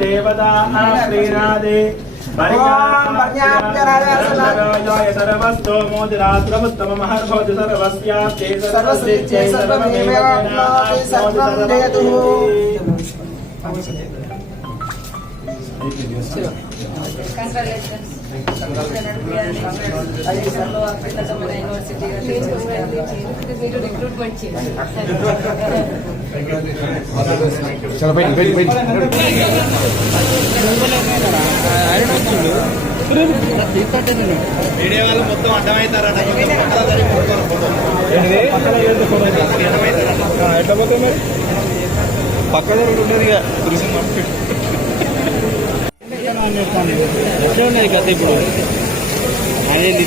देवता श्रीनादे सर्वस्तो मोदिरात्रमुत्तममहर्भवति सर्वस्याप्ते सर्वसिद्धे सर्वमेवाप्नोति सर्वं जयतु। चलो बैठ बैठ बैठ मीडिया వాళ్ళు మొత్తం అడ్డమైతారట ఎట్లా పోతాం మరి పక్కన ఉండేది ఎట్లా ఉన్నది కథ ఇప్పుడు అనేది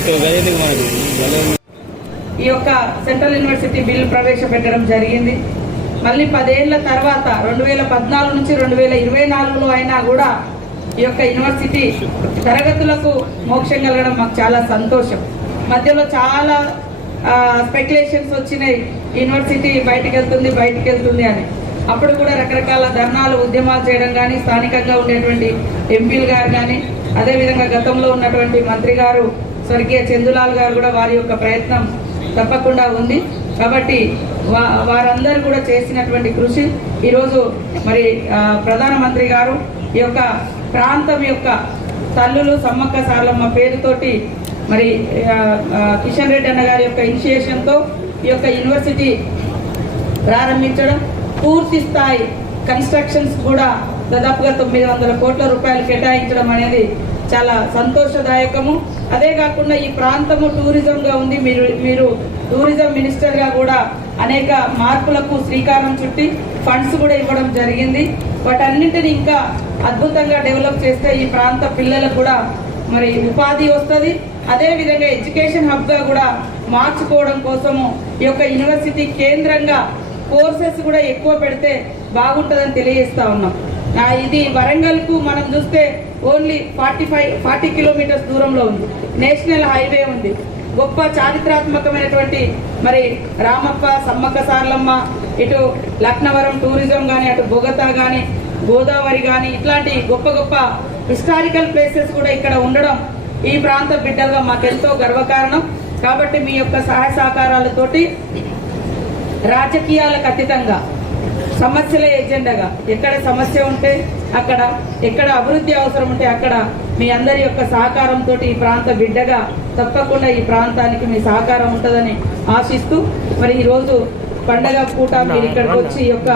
ఈ యొక్క సెంట్రల్ యూనివర్సిటీ బిల్ ప్రవేశపెట్టడం జరిగింది. మళ్ళీ 10 ఏళ్ల తర్వాత 2014 నుంచి 2024లో అయినా కూడా ఈ యొక్క యూనివర్సిటీ తరగతులకు మోక్షం కలగడం మాకు చాలా సంతోషం. మధ్యలో చాలా స్పెక్యులేషన్స్ వచ్చినాయి, యూనివర్సిటీ బయటికి వెళ్తుంది అని. అప్పుడు కూడా రకరకాల ధర్నాలు ఉద్యమాలు చేయడం కానీ, స్థానికంగా ఉండేటువంటి ఎంపీలు గారు కానీ, అదేవిధంగా గతంలో ఉన్నటువంటి మంత్రి గారు స్వర్గీయ చందులాల్ గారు కూడా వారి యొక్క ప్రయత్నం తప్పకుండా ఉంది. కాబట్టి వారందరూ కూడా చేసినటువంటి కృషి ఈరోజు మరి ప్రధానమంత్రి గారు ఈ యొక్క ప్రాంతం యొక్క తల్లులు సమ్మక్క సారలమ్మ పేరుతోటి మరి కిషన్ రెడ్డి అన్న గారి యొక్క ఇనిషియేషన్తో ఈ యొక్క యూనివర్సిటీ ప్రారంభించడం, పూర్తి స్థాయి కన్స్ట్రక్షన్స్ కూడా దాదాపుగా 900 కోట్ల రూపాయలు కేటాయించడం అనేది చాలా సంతోషదాయకము. అదే కాకుండా ఈ ప్రాంతము టూరిజంగా ఉంది. మీరు టూరిజం మినిస్టర్గా కూడా అనేక మార్పులకు శ్రీకారం చుట్టి ఫండ్స్ కూడా ఇవ్వడం జరిగింది. వాటన్నింటినీ ఇంకా అద్భుతంగా డెవలప్ చేస్తే ఈ ప్రాంత పిల్లలకు కూడా మరి ఉపాధి వస్తుంది. అదేవిధంగా ఎడ్యుకేషన్ హబ్గా కూడా మార్చుకోవడం కోసము ఈ యొక్క యూనివర్సిటీ కేంద్రంగా కోర్సెస్ కూడా ఎక్కువ పెడితే బాగుంటుందని తెలియజేస్తా ఉన్నాం. ఇది వరంగల్కు మనం చూస్తే ఓన్లీ 40 కిలోమీటర్స్ దూరంలో ఉంది. నేషనల్ హైవే ఉంది. గొప్ప చారిత్రాత్మకమైనటువంటి మరి రామప్ప, సమ్మక్క సారలమ్మ, ఇటు లక్నవరం టూరిజం కానీ, అటు బొగతా కానీ, గోదావరి కానీ, ఇట్లాంటి గొప్ప గొప్ప హిస్టారికల్ ప్లేసెస్ కూడా ఇక్కడ ఉండడం ఈ ప్రాంత బిడ్డలుగా మాకెంతో గర్వకారణం. కాబట్టి మీ యొక్క సహాయ సహకారాలతోటి రాజకీయాలకు అతీతంగా సమస్యల ఎజెండాగా ఎక్కడ సమస్య ఉంటే అక్కడ, ఎక్కడ అభివృద్ధి అవసరం ఉంటే అక్కడ మీ అందరి యొక్క సహకారంతో ఈ ప్రాంత బిడ్డగా తప్పకుండా ఈ ప్రాంతానికి మీ సహకారం ఉంటుందని ఆశిస్తూ మరి ఈరోజు పండగ పూట మీరు ఇక్కడికి వచ్చి ఈ యొక్క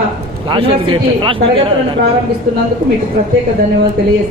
యూనివర్సిటీ తరగతులను ప్రారంభిస్తున్నందుకు మీకు ప్రత్యేక ధన్యవాదాలు తెలియజేస్తాను.